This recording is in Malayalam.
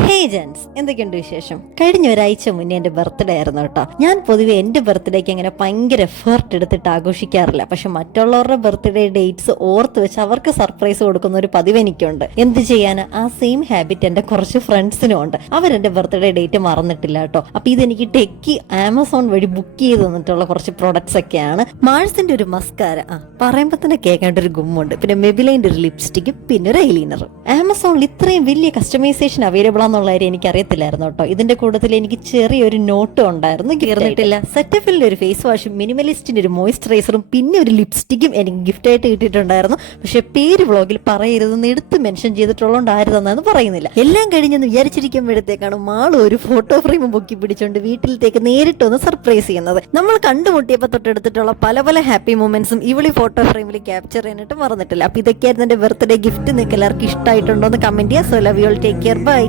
ഹേ ജെൻസ്, എന്തൊക്കെയുണ്ട് വിശേഷം? കഴിഞ്ഞ ഒരാഴ്ച മുന്നേ എൻ്റെ ബർത്ത്ഡേ ആയിരുന്നു കേട്ടോ. ഞാൻ പൊതുവെ എൻ്റെ ബർത്ത്ഡേക്ക് അങ്ങനെ ഭയങ്കര എഫേർട്ട് എടുത്തിട്ട് ആഘോഷിക്കാറില്ല. പക്ഷെ മറ്റുള്ളവരുടെ ബർത്ത്ഡേ ഡേറ്റ്സ് ഓർത്ത് വെച്ച് അവർക്ക് സർപ്രൈസ് കൊടുക്കുന്ന ഒരു പതിവ് എനിക്കുണ്ട്. എന്ത് ചെയ്യാന്, ആ സെയിം ഹാബിറ്റ് എൻ്റെ കുറച്ച് ഫ്രണ്ട്സിനും ഉണ്ട്. അവരെൻ്റെ ബർത്ത്ഡേ ഡേറ്റ് മറന്നിട്ടില്ല കേട്ടോ. അപ്പൊ ഇതെനിക്ക് ടെക്കി ആമസോൺ വഴി ബുക്ക് ചെയ്ത് തന്നിട്ടുള്ള കുറച്ച് പ്രൊഡക്ട്സ് ഒക്കെയാണ്. മാൾസിന്റെ ഒരു മസ്കാര, പറയുമ്പോൾ തന്നെ കേൾക്കേണ്ട ഒരു ഗുമ്മുണ്ട്. പിന്നെ മെബിലൈൻ്റെ ഒരു ലിപ്സ്റ്റിക്കും പിന്നെ ഒരു ഐലൈനറും. ആമസോണിൽ ഇത്രയും വലിയ കസ്റ്റമൈസേഷൻ അവൈലബിൾ ആണെന്നുള്ള കാര്യം എനിക്ക് അറിയത്തില്ലായിരുന്നു കേട്ടോ. ഇതിന്റെ കൂട്ടത്തിൽ എനിക്ക് ചെറിയൊരു നോട്ടും ഉണ്ടായിരുന്നു, കയറിയിട്ടില്ല. സെറ്റഫിലിന്റെ ഒരു ഫേസ് വാഷും മിനിമലിസ്റ്റിന്റെ ഒരു മോയ്സ്ചറൈസറും പിന്നെ ഒരു ലിപ്സ്റ്റിക്കും എനിക്ക് ഗിഫ്റ്റ് ആയിട്ട് കിട്ടിയിട്ടുണ്ടായിരുന്നു. പക്ഷെ പേര് വ്ളോഗിൽ പറയരുതെന്ന് എടുത്ത് മെൻഷൻ ചെയ്തിട്ടുള്ളതുകൊണ്ട് ആരുതെന്നാന്ന് പറയുന്നില്ല. എല്ലാം കഴിഞ്ഞെന്ന് വിചാരിച്ചിരിക്കുമ്പോഴത്തേക്കാണ് മാള് ഒരു ഫോട്ടോ ഫ്രെയിം പൊക്കി പിടിച്ചോണ്ട് വീട്ടിലത്തേക്ക് നേരിട്ടൊന്ന് സർപ്രൈസ് ചെയ്യുന്നത്. നമ്മൾ കണ്ടുമുട്ടിയപ്പോൾ തൊട്ടെടുത്തിട്ടുള്ള പല പല ഹാപ്പി മൊമെന്റ്സും ഇവളി ഫോട്ടോ ഫ്രെയിമിൽ ക്യാപ്ചർ ചെയ്യാനായിട്ട് മറന്നിട്ടില്ല. അപ്പൊ ഇതൊക്കെയായിരുന്നു എന്റെ ബർത്ത്ഡേ ഗിഫ്റ്റ്. നിങ്ങൾക്ക് എല്ലാവർക്കും ഇഷ്ടമായിട്ടുണ്ടോ എന്ന് കമന്റ് ചെയ്യുക. So love you all, take care, by.